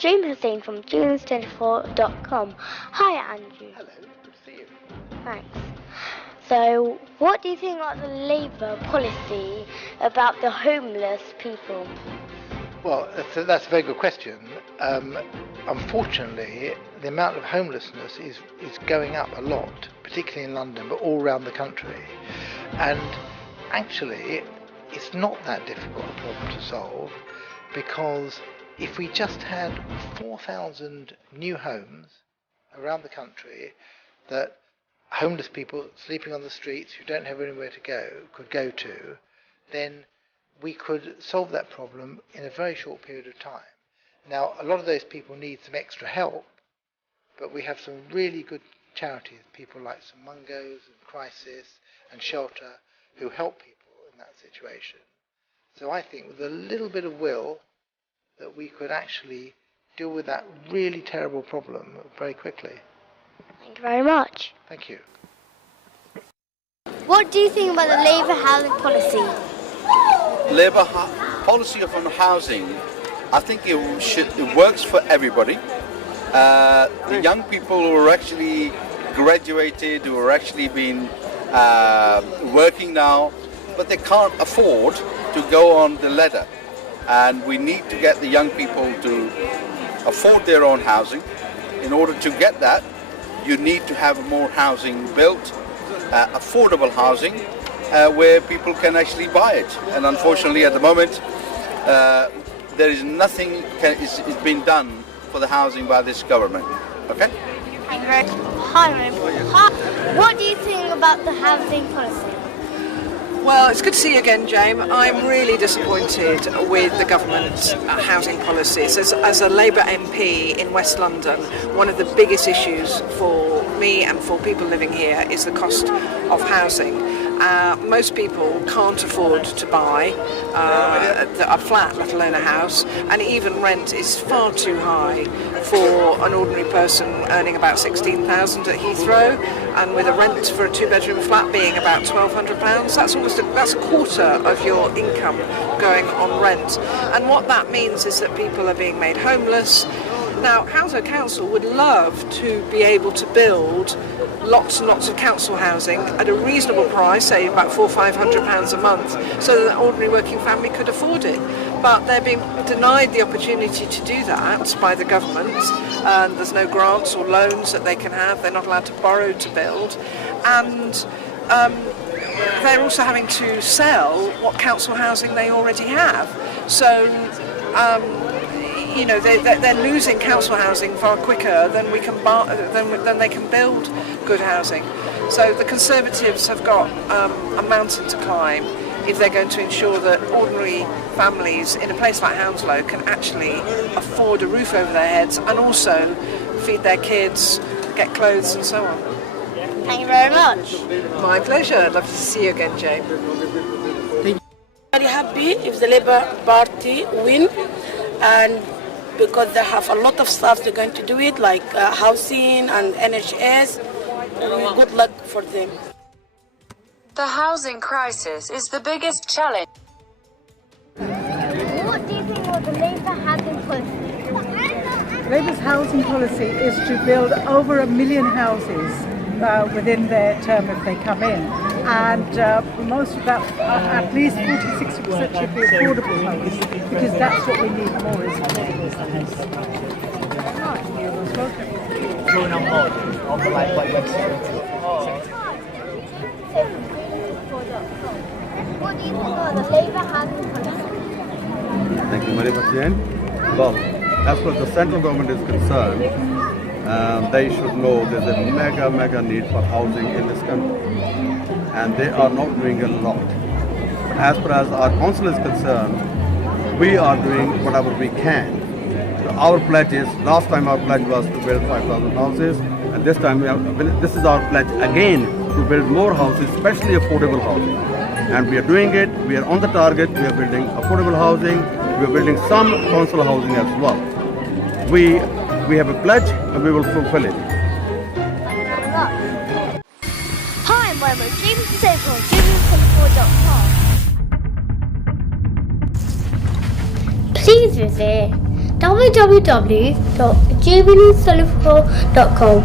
James Hussein from GBNEWS24.com. Hi Andrew. Hello, good to see you. Thanks. So, what do you think about the Labour policy about the homeless people? Well, that's a very good question. Unfortunately, the amount of homelessness is going up a lot, particularly in London, but all around the country. And actually, it's not that difficult a problem to solve, because if we just had 4,000 new homes around the country that homeless people sleeping on the streets who don't have anywhere to go could go to, then we could solve that problem in a very short period of time. Now, a lot of those people need some extra help, but we have some really good charities, people like St Mungo's and Crisis and Shelter, who help people in that situation. So I think with a little bit of will, that we could actually deal with that really terrible problem very quickly. Thank you very much. Thank you. What do you think about the Labour housing policy? Labour policy on housing, I think it works for everybody. The young people who are actually graduated, who are actually been working now, but they can't afford to go on the ladder. And we need to get the young people to afford their own housing. In order to get that, you need to have more housing built, affordable housing, where people can actually buy it. And unfortunately, at the moment, there is nothing is being done for the housing by this government. Okay? Hi, what do you think about the housing policy? Well, it's good to see you again, James. I'm really disappointed with the government's housing policies. As a Labour MP in West London, one of the biggest issues for me and for people living here is the cost of housing. Most people can't afford to buy a flat, let alone a house, and even rent is far too high for an ordinary person earning about £16,000 at Heathrow, and with a rent for a two-bedroom flat being about £1,200, that's a quarter of your income going on rent. And what that means is that people are being made homeless. Now, Hounslow Council would love to be able to build lots and lots of council housing at a reasonable price, say about £400 or £500 a month, so that an ordinary working family could afford it. But they're being denied the opportunity to do that by the government. There's no grants or loans that they can have. They're not allowed to borrow to build. And they're also having to sell what council housing they already have. So they're losing council housing far quicker than than they can build good housing. So the Conservatives have got a mountain to climb if they're going to ensure that ordinary families in a place like Hounslow can actually afford a roof over their heads and also feed their kids, get clothes and so on. Thank you very much. My pleasure. Love to see you again, Jane. Very happy if the Labour Party win, and because they have a lot of stuff they're going to do it, like housing and NHS. Good luck for them. The housing crisis is the biggest challenge. What do you think about the Labour housing policy? Labour's housing policy is to build over 1 million houses within their term if they come in, and most of that, at least 40-60% should be affordable homes, because that's what we need more, is affordable homes. What do you think about the Labour housing policy? Thank you, Maria Patien. Well, as far as the central government is concerned, they should know there's a mega need for housing in this country, and they are not doing a lot. But as far as our council is concerned, we are doing whatever we can. So our pledge is, last time our pledge was to build 5,000 houses, and this time this is our pledge again to build more houses, especially affordable housing. And we are doing it, we are on the target, we are building affordable housing, we are building some council housing as well. We have a pledge and we will fulfill it. Hi, I'm James Hussein from GBNEWS24.com. Please visit www.gbnews24.com।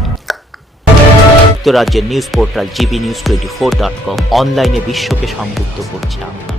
যুক্তরাজ্যের news portal gbnews24.com অনলাইনে বিশ্বকে সংযুক্ত করছে আমরা।